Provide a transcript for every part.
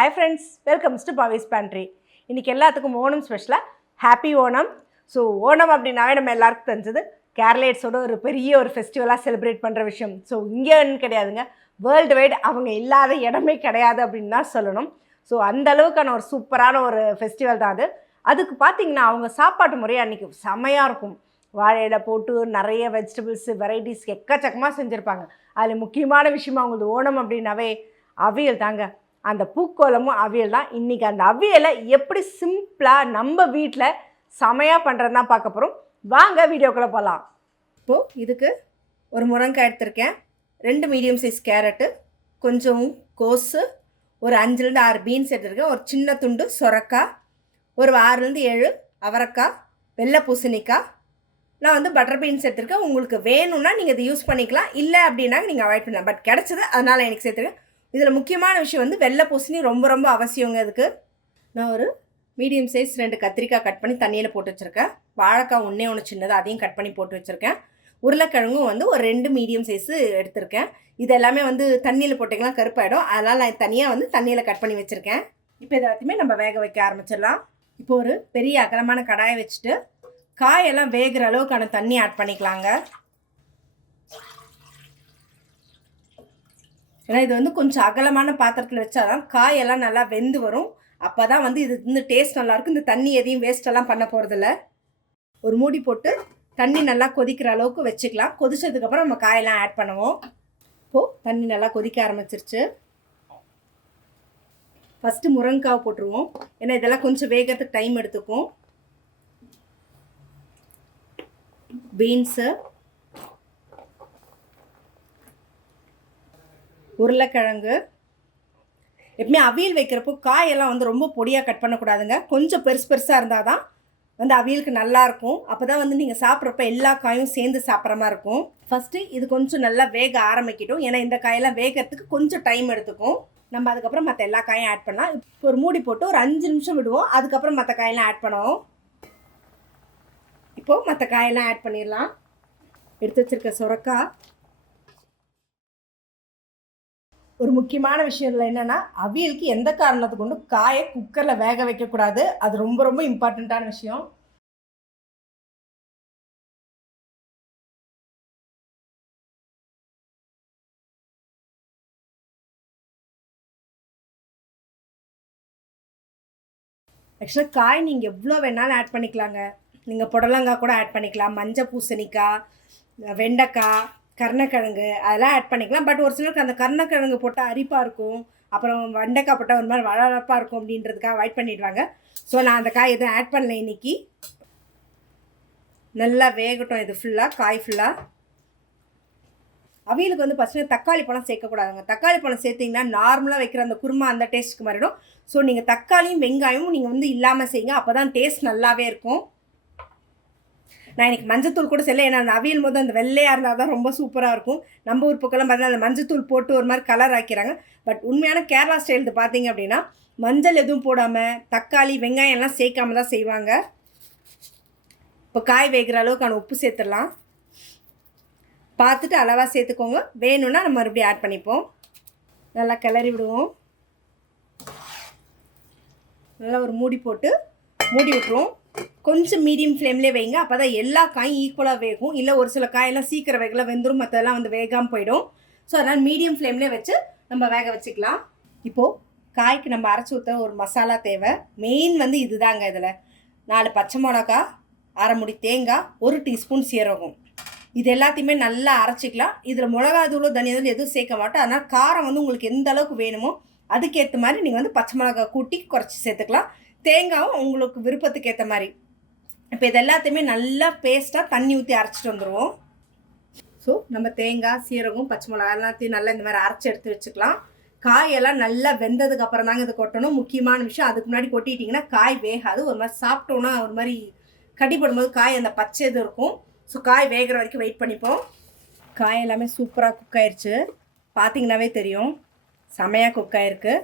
Hi friends welcomes to Pavi's pantry இன்றைக்கி எல்லாத்துக்கும் ஓணம் ஸ்பெஷலாக ஹாப்பி ஓணம். ஸோ ஓணம் அப்படின்னாவே நம்ம எல்லாருக்கும் தெரிஞ்சது கேரளேட்ஸோட ஒரு பெரிய ஒரு ஃபெஸ்டிவலாக செலிப்ரேட் பண்ணுற விஷயம். ஸோ இங்கேன்னு கிடையாதுங்க வேர்ல்டு வைடு அவங்க இல்லாத இடமே கிடையாது அப்படின்னு தான் சொல்லணும். ஸோ அந்த அளவுக்கான ஒரு சூப்பரான ஒரு ஃபெஸ்டிவல் தான் அது. அதுக்கு பார்த்தீங்கன்னா அவங்க சாப்பாட்டு முறை அன்றைக்கி செமையாக இருக்கும். வாழை இலை போட்டு நிறைய வெஜிடபிள்ஸ் வெரைட்டிஸ் எக்கச்சக்கமாக செஞ்சுருப்பாங்க. அதில் முக்கியமான விஷயமா அவங்களுக்கு ஓணம் அப்படின்னாவே அவியல் தாங்க. அந்த பூக்கோலமும் அவியல் தான். இன்றைக்கி அந்த அவியலை எப்படி சிம்பிளாக நம்ம வீட்டில் செமையாக பண்ணுறது தான் பார்க்க போகிறோம் வாங்க வீடியோக்குள்ளே போகலாம் இப்போது இதுக்கு ஒரு முருங்காய் எடுத்திருக்கேன். ரெண்டு மீடியம் சைஸ் கேரட்டு கொஞ்சம் கோஸு ஒரு அஞ்சுலேருந்து ஆறு பீன்ஸ் எடுத்திருக்கேன். ஒரு சின்ன துண்டு சொரக்காய் ஒரு ஆறுலேருந்து ஏழு அவரைக்காய் வெள்ளை பூசணிக்காய். நான் வந்து பட்டர் பீன்ஸ் எடுத்திருக்கேன். உங்களுக்கு வேணும்னா நீங்கள் இதை யூஸ் பண்ணிக்கலாம். இல்லை அப்படின்னா நீங்கள் அவாய்ட் பண்ணலாம். பட் கிடச்சது அதனால் எனக்கு சேர்த்துருக்கேன். இதில் முக்கியமான விஷயம் வந்து வெள்ளை பூசணி ரொம்ப ரொம்ப அவசியங்க அதுக்கு. நான் ஒரு மீடியம் சைஸ் ரெண்டு கத்திரிக்காய் கட் பண்ணி தண்ணியில் போட்டு வச்சுருக்கேன். வாழைக்காய் ஒன்றே ஒன்று சின்னதாக அதையும் கட் பண்ணி போட்டு வச்சுருக்கேன். உருளைக்கிழங்கும் வந்து ஒரு ரெண்டு மீடியம் சைஸு எடுத்திருக்கேன். இது எல்லாமே வந்து தண்ணியில் போட்டிங்கன்னா கருப்பாயிடும். அதனால் நான் தனியாக வந்து தண்ணியில் கட் பண்ணி வச்சுருக்கேன். இப்போ எல்லாத்தையுமே நம்ம வேக வைக்க ஆரம்பிச்சிடலாம். இப்போ ஒரு பெரிய அகலமான கடாயை வச்சுட்டு காயெல்லாம் வேகிற அளவுக்கான தண்ணி ஆட் பண்ணிக்கலாங்க. ஏன்னா இது வந்து கொஞ்சம் அகலமான பாத்திரத்தில் வச்சாதான் காயெல்லாம் நல்லா வெந்து வரும். அப்போ தான் வந்து இது இந்த டேஸ்ட் நல்லாயிருக்கும் இந்த தண்ணி எதையும் வேஸ்டெல்லாம் பண்ண போகிறதில்ல ஒரு மூடி போட்டு தண்ணி நல்லா கொதிக்கிற அளவுக்கு வச்சுக்கலாம். கொதிச்சதுக்கப்புறம் நம்ம காயெல்லாம் ஆட் பண்ணுவோம். இப்போது தண்ணி நல்லா கொதிக்க ஆரம்பிச்சிருச்சு. ஃபஸ்ட்டு முருங்காய் போட்டுருவோம். ஏன்னா இதெல்லாம் கொஞ்சம் வேகிறதுக்கு டைம் எடுத்துக்கும். பீன்ஸு உருளைக்கிழங்கு. எப்பவுமே அவியல் வைக்கிறப்போ காயெல்லாம் வந்து ரொம்ப பொடியாக கட் பண்ணக்கூடாதுங்க. கொஞ்சம் பெருசு பெருசாக இருந்தால் தான் வந்து அவியலுக்கு நல்லாயிருக்கும் அப்போ தான் வந்து நீங்கள் சாப்பிட்றப்ப எல்லா காயும் சேர்ந்து சாப்பிட்ற மாதிரி இருக்கும். ஃபஸ்ட்டு இது கொஞ்சம் நல்லா வேக ஆரம்பிக்கட்டும். ஏன்னா இந்த காயெல்லாம் வேகிறதுக்கு கொஞ்சம் டைம் எடுத்துக்கும். நம்ம அதுக்கப்புறம் மற்ற எல்லா காயும் ஆட் பண்ணலாம். இப்போ ஒரு மூடி போட்டு ஒரு அஞ்சு நிமிஷம் விடுவோம். அதுக்கப்புறம் மற்ற காயெல்லாம் ஆட் பண்ணுவோம். இப்போது மற்ற காயெல்லாம் ஆட் பண்ணிடலாம். எடுத்து வச்சுருக்க சுரக்காய் ஒரு முக்கியமான விஷயம் இல்லை என்னென்னா அவியலுக்கு எந்த காரணத்தை கொண்டு காயை குக்கரில் வேக வைக்கக்கூடாது. அது ரொம்ப ரொம்ப இம்பார்ட்டண்ட்டான விஷயம். ஆக்சுவலாக காய் நீங்கள் எவ்வளோ வேணாலும் ஆட் பண்ணிக்கலாங்க. நீங்கள் புடலங்காய் கூட ஆட் பண்ணிக்கலாம். மஞ்சள் பூசணிக்காய் வெண்டைக்காய் கருணக்கிழங்கு அதெல்லாம் ஆட் பண்ணிக்கலாம். பட் ஒரு சிலருக்கு அந்த கருணக்கிழங்கு போட்டால் அரிப்பாக இருக்கும். அப்புறம் வெண்டைக்காய் போட்டால் ஒரு மாதிரி வளரப்பாக இருக்கும் அப்படின்றதுக்காக அவாய்ட் பண்ணிடுவாங்க. ஸோ நான் அந்த காய் எதுவும் ஆட் பண்ணல இன்னைக்கு. நல்லா வேகட்டும் இது ஃபுல்லாக காய் ஃபுல்லாக அவியலுக்கு வந்து ஃபஸ்ட்டு தக்காளி பழம் சேர்க்கக்கூடாதுங்க. தக்காளி பழம் சேர்த்திங்கன்னா நார்மலாக வைக்கிற அந்த குருமா அந்த டேஸ்ட்டுக்கு மாறிடும். ஸோ நீங்கள் தக்காளியும் வெங்காயமும் நீங்கள் வந்து இல்லாமல் செய்யுங்க. அப்போ தான் டேஸ்ட் நல்லாவே இருக்கும். நான் எனக்கு மஞ்சத்தூள் கூட செல்ல ஏன்னா அந்த அவியல் போது அந்த வெள்ளையாக இருந்தால் தான் ரொம்ப சூப்பராக இருக்கும். நம்ம ஊர் பக்கம்லாம் பார்த்தீங்கன்னா அந்த மஞ்சத்தூள் போட்டு ஒரு மாதிரி கலர் ஆக்கிறாங்க. பட் உண்மையான கேரளா ஸ்டைல் பார்த்தீங்க அப்படின்னா மஞ்சள் எதுவும் போடாமல் தக்காளி வெங்காயம் எல்லாம் சேர்க்காம தான் செய்வாங்க. இப்போ காய் வேகிற அளவுக்கான உப்பு சேர்த்துடலாம். பார்த்துட்டு அளவாக சேர்த்துக்கோங்க. வேணும்னா நம்ம மறுபடியும் ஆட் பண்ணிப்போம். நல்லா கிளறி விடுவோம். நல்லா ஒரு மூடி போட்டு மூடி விட்டுருவோம். கொஞ்சம் மீடியம் ஃப்ளேம்லேயே வைங்க. அப்போ தான் எல்லா காயும் ஈக்குவலாக வேகும். இல்லை ஒரு சில காயெல்லாம் சீக்கிரம் வேகல வெந்துடும் மற்றெல்லாம் வந்து வேகாமல் போயிடும். ஸோ அதனால் மீடியம் ஃப்ளேம்லேயே வச்சு நம்ம வேக வச்சுக்கலாம். இப்போது காய்க்கு நம்ம அரைச்சி ஊற்ற ஒரு மசாலா தேவை. மெயின் வந்து இதுதாங்க இதில். நாலு பச்சை மிளகா அரை முடி தேங்காய் ஒரு டீஸ்பூன் சீரகம். இது எல்லாத்தையுமே நல்லா அரைச்சிக்கலாம். இதில் மிளகா தூள் தனியாக எதுவும் சேர்க்க மாட்டோம். அதனால் காரம் வந்து உங்களுக்கு எந்த அளவுக்கு வேணுமோ அதுக்கேற்ற மாதிரி நீங்கள் வந்து பச்சை மிளகா கூட்டி குறைச்சி சேர்த்துக்கலாம். தேங்காயும் உங்களுக்கு விருப்பத்துக்கு ஏற்ற மாதிரி. இப்போ இது எல்லாத்தையுமே நல்லா பேஸ்ட்டாக தண்ணி ஊற்றி அரைச்சிட்டு வந்துடுவோம் ஸோ நம்ம தேங்காய் சீரகம் பச்சை மிளகா எல்லாத்தையும் நல்லா இந்த மாதிரி அரைச்சி எடுத்து வச்சுக்கலாம். காயெல்லாம் நல்லா வெந்ததுக்கு அப்புறம் தாங்க இது கொட்டணும். முக்கியமான விஷயம் அதுக்கு முன்னாடி கொட்டிட்டிங்கன்னா காய் வேகாது. ஒரு மாதிரி சாப்பிட்டோன்னா ஒரு மாதிரி கடிப்படும் போது காய் அந்த பச்சை இது இருக்கும். ஸோ காய் வேகிற வரைக்கும் வெயிட் பண்ணிப்போம். காய் எல்லாமே சூப்பராக குக் ஆயிடுச்சு பார்த்தீங்கன்னாவே தெரியும். செமையாக குக் ஆயிருக்கு.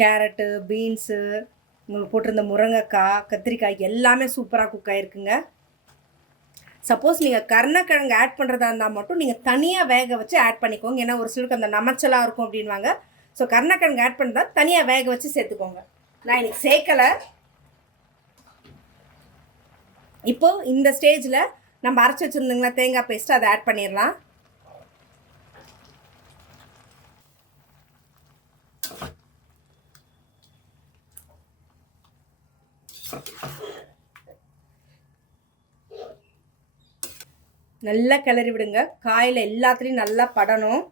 கேரட்டு பீன்ஸு உங்களுக்கு போட்டிருந்த முருங்கைக்காய் கத்திரிக்காய் எல்லாமே சூப்பராக குக் ஆகிருக்குங்க சப்போஸ் நீங்கள் கருணக்கிழங்கு ஆட் பண்ணுறதா இருந்தால் மட்டும் நீங்கள் தனியாக வேக வச்சு ஆட் பண்ணிக்கோங்க. ஏன்னா ஒரு சிலருக்கு அந்த நமச்சலாக இருக்கும் அப்படின்வாங்க ஸோ கருணக்கிழங்கு ஆட் பண்ணுறதா தனியாக வேக வச்சு சேர்த்துக்கோங்க. நான் இன்னைக்கு சேர்க்கலை. இப்போது இந்த ஸ்டேஜில் நம்ம அரைச்சி வச்சுருந்தீங்களா தேங்காய் பேஸ்ட்டு அதை ஆட் பண்ணிடலாம். நல்லா கிளறி விடுங்க. காயில் எல்லாத்துலேயும் நல்லா படணும்.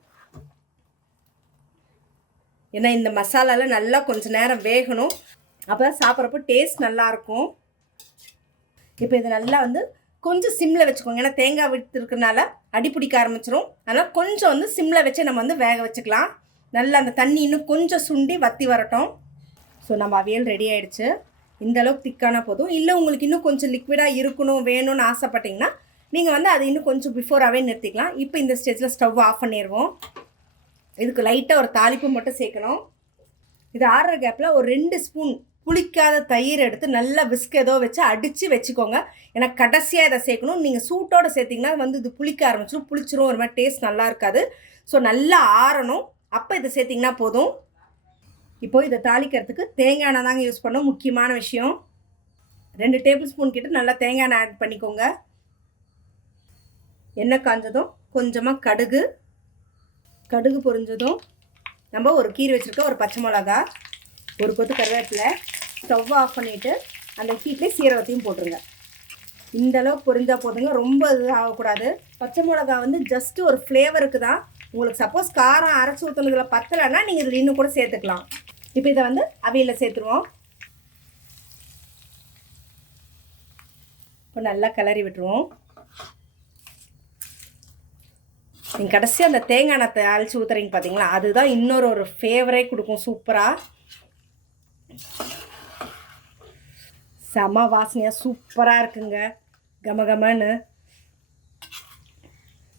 ஏன்னா இந்த மசாலாலாம் நல்லா கொஞ்சம் நேரம் வேகணும். அப்போ தான் சாப்பிட்றப்போ டேஸ்ட் நல்லாயிருக்கும் இப்போ இது நல்லா வந்து கொஞ்சம் சிம்மில் வச்சுக்கோங்க. ஏன்னா தேங்காய் விட்டுருக்கனால அடி பிடிக்க ஆரம்பிச்சிரும். அதனால் கொஞ்சம் வந்து சிம்மில் வச்சு நம்ம வந்து வேக வச்சுக்கலாம். நல்லா அந்த தண்ணி இன்னும் கொஞ்சம் சுண்டி வத்தி வரட்டும். ஸோ நம்ம அவியல் ரெடி ஆயிடுச்சு. இந்த அளவுக்கு திக்கானா போதும். இல்லை உங்களுக்கு இன்னும் கொஞ்சம் லிக்விடாக இருக்கணும் வேணும்னு ஆசைப்பட்டீங்கன்னா நீங்கள் வந்து அதை இன்னும் கொஞ்சம் பிஃபோராகவே நிறுத்திக்கலாம். இப்போ இந்த ஸ்டேஜில் ஸ்டவ் ஆஃப் பண்ணிடுவோம். இதுக்கு லைட்டாக ஒரு தாளிப்பு மட்டும் சேர்க்கணும். இது ஆடுற கேப்பில் ஒரு ரெண்டு ஸ்பூன் புளிக்காத தயிர் எடுத்து நல்லா விஸ்க் ஏதோ வச்சு அடித்து வச்சுக்கோங்க. ஏன்னா கடைசியாக இதை சேர்க்கணும். நீங்கள் சூட்டோட சேர்த்திங்கன்னா வந்து இது புளிக்க ஆரம்பிச்சிடும் புளிச்சிரும் ஒரு மாதிரி டேஸ்ட் நல்லா இருக்காது. ஸோ நல்லா ஆறணும். அப்போ இதை சேர்த்திங்கன்னா போதும். இப்போ இதை தாளிக்கிறதுக்கு தேங்காய் எண்ணெய் தாங்க யூஸ் பண்ணோம். முக்கியமான விஷயம். ரெண்டு டேபிள் ஸ்பூன் கிட்ட நல்லா தேங்காய் எண்ணெய் ஆட் பண்ணிக்கோங்க. எண்ணெய் காஞ்சதும் கொஞ்சமாக கடுகு. கடுகு பொரிஞ்சதும் நம்ம ஒரு கீரை வச்சுருக்க ஒரு பச்சை மிளகா ஒரு கொத்து கருவேப்பிலை. ஸ்டவ் ஆஃப் பண்ணிவிட்டு அந்த ஹீட்லேயே சீரகத்தையும் போட்டுருங்க. இந்த அளவுக்கு பொரிஞ்சா போதுங்க. ரொம்ப இது ஆகக்கூடாது. பச்சை மிளகா வந்து ஜஸ்ட்டு ஒரு ஃப்ளேவருக்கு தான். உங்களுக்கு சப்போஸ் காரம் அரைச்சி ஊற்றுனதில் பத்தலைன்னா நீங்கள் இதில் இன்னும் கூட சேர்த்துக்கலாம். இப்போ இதை வந்து அவியில் சேர்த்துருவோம். இப்போ நல்லா கிளறி விட்டுருவோம். நீங்கள் கடைசி அந்த தேங்காய் எண்ணெய் அழைச்சி ஊற்றுறீங்க பார்த்தீங்களா அதுதான் இன்னொரு ஒரு ஃபேவரே கொடுக்கும் சூப்பராக செம வாசனையாக சூப்பராக இருக்குங்க. கமகமன்னு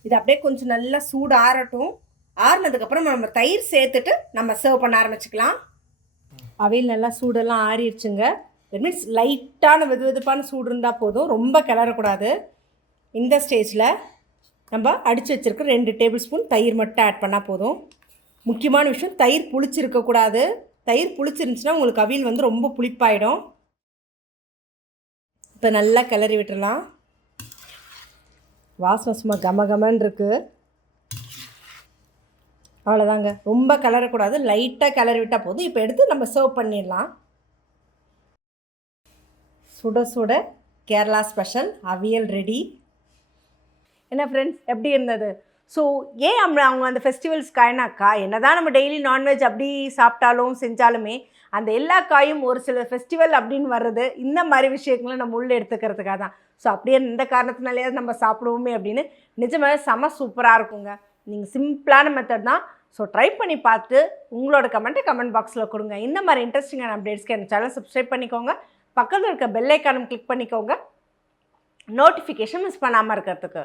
இது அப்படியே கொஞ்சம் நல்லா சூடு ஆறட்டும். ஆறுனதுக்கப்புறம் நம்ம தயிர் சேர்த்துட்டு நம்ம சர்வ் பண்ண ஆரம்பிச்சுக்கலாம். அவையில் நல்லா சூடெல்லாம் ஆறிடுச்சுங்க. தட் மீன்ஸ் லைட்டான வெது வெதுப்பான சூடு இருந்தால் போதும். ரொம்ப கிளறக்கூடாது. இந்த ஸ்டேஜில் நம்ம அடித்து வச்சுருக்க ரெண்டு டேபிள் ஸ்பூன் தயிர் மட்டும் ஆட் பண்ணால் போதும். முக்கியமான விஷயம் தயிர் புளிச்சிருக்கக்கூடாது தயிர் புளிச்சிருந்துச்சுன்னா உங்களுக்கு அவியல் வந்து ரொம்ப புளிப்பாயிடும். இப்போ நல்லா கிளறி விட்டுறலாம். வாசனை சும்மா கம கமன்னு இருக்குது அவ்வளோதாங்க ரொம்ப கிளறக்கூடாது லைட்டாக கிளறி விட்டால் போதும். இப்போ எடுத்து நம்ம சர்வ் பண்ணிடலாம். சுட சுட கேரளா ஸ்பெஷல் அவியல் ரெடி என்ன ஃப்ரெண்ட்ஸ் எப்படி இருந்தது? ஸோ ஏன் நம்ம அவங்க அந்த ஃபெஸ்டிவல்ஸ் காயினாக்கா என்ன தான் நம்ம டெய்லி நான்வெஜ் அப்படி சாப்பிட்டாலும் செஞ்சாலுமே அந்த எல்லா காயும் ஒரு சில ஃபெஸ்டிவல் அப்படின்னு வர்றது இந்த மாதிரி விஷயங்களை நம்ம உள்ளே எடுத்துக்கிறதுக்காக தான். ஸோ அப்படியே இந்த காரணத்தினாலேயே நம்ம சாப்பிடுவோமே அப்படின்னு நிஜமாக செம சூப்பராக இருக்குங்க. நீங்கள் சிம்பிளான மெத்தட் தான். ஸோ ட்ரை பண்ணி பார்த்து உங்களோட கமெண்ட்டை கமெண்ட் பாக்ஸில் கொடுங்க. இந்த மாதிரி இன்ட்ரெஸ்டிங்கான அப்டேட்ஸ்க்கு என் சேனல் சப்ஸ்கிரைப் பண்ணிக்கோங்க. பக்கத்தில் இருக்க பெல் ஐக்கானும் கிளிக் பண்ணிக்கோங்க. நோட்டிஃபிகேஷன் மிஸ் பண்ணாமல் இருக்கிறதுக்கு.